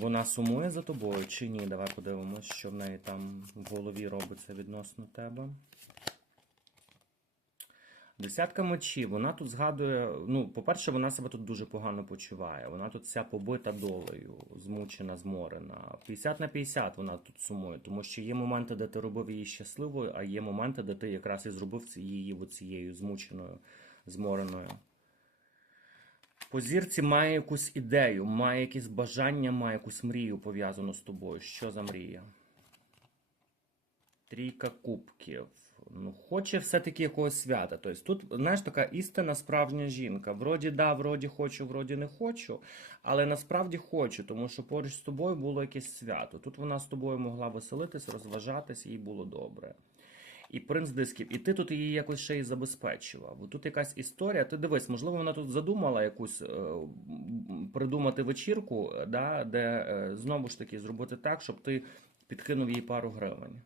Вона сумує за тобою чи ні? Давай подивимось, що в неї там в голові робиться відносно тебе. Десятка мечів, вона тут згадує. Ну, по-перше, вона себе тут дуже погано почуває. Вона тут вся побита долею, змучена, зморена. 50 на 50 вона тут сумує, тому що є моменти, де ти робив її щасливою, а є моменти, де ти якраз і зробив її оцією змученою, змореною. По зірці має якусь ідею, має якісь бажання, має якусь мрію пов'язану з тобою. Що за мрія? Трійка кубків. Ну, хоче все-таки якогось свята. Тобто тут, знаєш, така істинна справжня жінка. Вроді да, вроді хочу, вроді не хочу, але насправді хочу, тому що поруч з тобою було якесь свято. Тут вона з тобою могла веселитись, розважатись, їй було добре. І принц дисків, і ти тут її якось ще й забезпечував. Тут якась історія. Ти дивись, можливо, вона тут задумала якусь е, придумати вечірку, е, да, де е, знову ж таки зробити так, щоб ти підкинув їй пару гривень.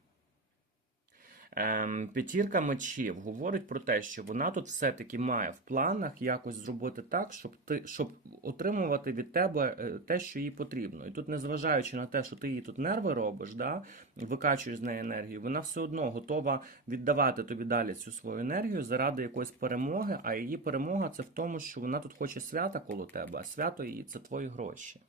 Ем, п'ятірка мечів говорить про те, що вона тут все-таки має в планах якось зробити так, щоб ти щоб отримувати від тебе е, те, що їй потрібно. І тут, незважаючи на те, що ти їй тут нерви робиш, да, викачуєш з неї енергію, вона все одно готова віддавати тобі далі цю свою енергію заради якоїсь перемоги. А її перемога це в тому, що вона тут хоче свята коло тебе, а свято її це твої гроші.